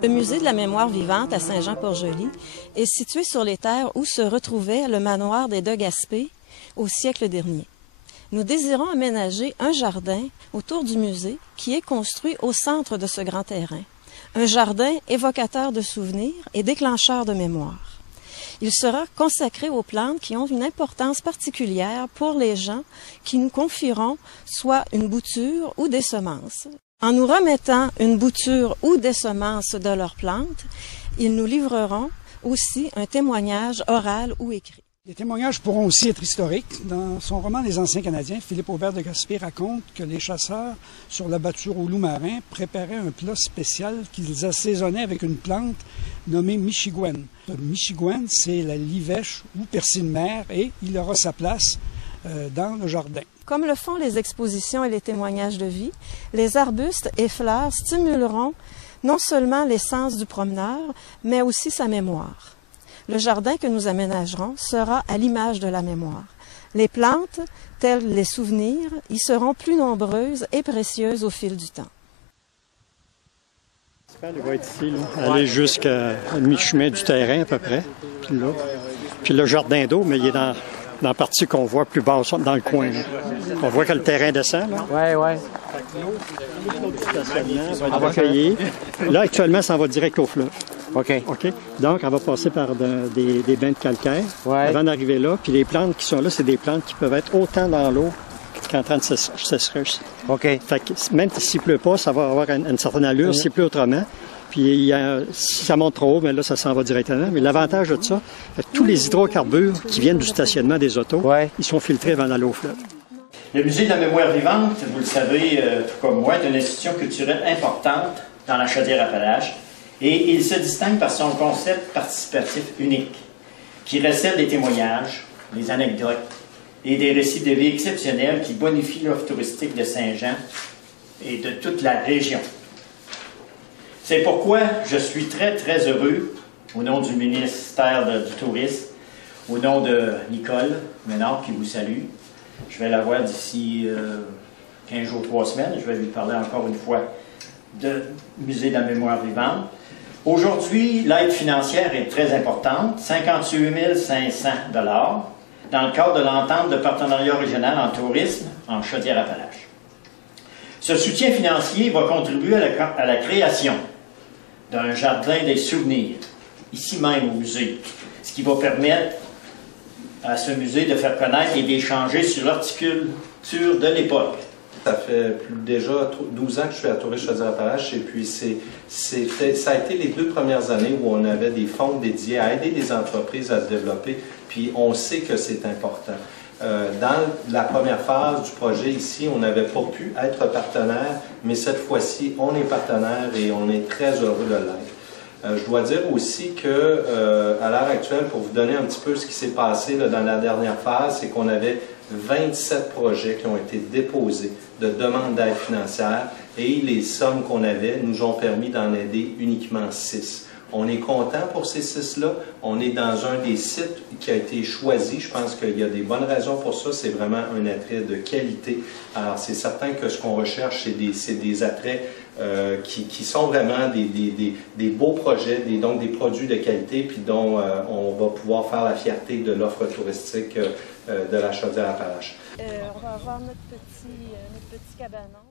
Le musée de la mémoire vivante à Saint-Jean-Port-Joli est situé sur les terres où se retrouvait le manoir des de Gaspé au siècle dernier. Nous désirons aménager un jardin autour du musée qui est construit au centre de ce grand terrain. Un jardin évocateur de souvenirs et déclencheur de mémoire. Il sera consacré aux plantes qui ont une importance particulière pour les gens qui nous confieront soit une bouture ou des semences. En nous remettant une bouture ou des semences de leurs plantes, ils nous livreront aussi un témoignage oral ou écrit. Les témoignages pourront aussi être historiques. Dans son roman « Les Anciens Canadiens », Philippe Aubert de Gaspé raconte que les chasseurs, sur l'abatture au loup marin, préparaient un plat spécial qu'ils assaisonnaient avec une plante nommée michigouène. Le michigouène, c'est la livèche ou persil de mer et il aura sa place dans le jardin. Comme le font les expositions et les témoignages de vie, les arbustes et fleurs stimuleront non seulement les sens du promeneur, mais aussi sa mémoire. Le jardin que nous aménagerons sera à l'image de la mémoire. Les plantes, telles les souvenirs, y seront plus nombreuses et précieuses au fil du temps. Il va être ici, là, aller jusqu'à mi-chemin du terrain à peu près. Puis le jardin d'eau, mais il est dans la partie qu'on voit plus basse, dans le coin. Là. On voit que le terrain descend. Oui, oui. On va cueillir. Là, actuellement, ça en va direct au fleuve. OK. Donc, on va passer par des bains de calcaire avant d'arriver là. Puis les plantes qui sont là, c'est des plantes qui peuvent être autant dans l'eau qu'en train de sécheuse. OK. Fait que même s'il ne pleut pas, ça va avoir une certaine allure. S'il pleut autrement, puis si ça monte trop haut, mais là, ça s'en va directement. Mais l'avantage de ça, tous les hydrocarbures qui viennent du stationnement des autos, ils sont filtrés avant d'aller au fleuve. Le Musée de la mémoire vivante, vous le savez, tout comme moi, est une institution culturelle importante dans la Chaudière-Appalaches et il se distingue par son concept participatif unique qui recèle des témoignages, des anecdotes et des récits de vie exceptionnels qui bonifient l'offre touristique de Saint-Jean et de toute la région. C'est pourquoi je suis très, très heureux, au nom du ministère du Tourisme, au nom de Nicole Ménard, qui vous salue. Je vais la voir d'ici 15 jours, 3 semaines. Je vais lui parler encore une fois du Musée de la mémoire vivante. Aujourd'hui, l'aide financière est très importante, 58 500 $ dans le cadre de l'entente de partenariat régional en tourisme en Chaudière-Appalaches. Ce soutien financier va contribuer à la création d'un jardin des souvenirs, ici même au musée, ce qui va permettre à ce musée de faire connaître et d'échanger sur l'horticulture de l'époque. Ça fait déjà 12 ans que je suis à Tourisme Chaudière-Appalaches et puis ça a été les 2 premières années où on avait des fonds dédiés à aider les entreprises à se développer, puis on sait que c'est important. Dans la première phase du projet ici, on n'avait pas pu être partenaire, mais cette fois-ci, on est partenaire et on est très heureux de l'être. Je dois dire aussi que, à l'heure actuelle, pour vous donner un petit peu ce qui s'est passé là, dans la dernière phase, c'est qu'on avait 27 projets qui ont été déposés de demandes d'aide financière et les sommes qu'on avait nous ont permis d'en aider uniquement 6. On est content pour ces 6-là. On est dans un des sites qui a été choisi. Je pense qu'il y a des bonnes raisons pour ça. C'est vraiment un attrait de qualité. Alors, c'est certain que ce qu'on recherche, c'est des attraits qui sont vraiment des beaux projets, donc des produits de qualité, puis dont on va pouvoir faire la fierté de l'offre touristique de la Chaudière-Appalaches. On va avoir notre petit cabanon.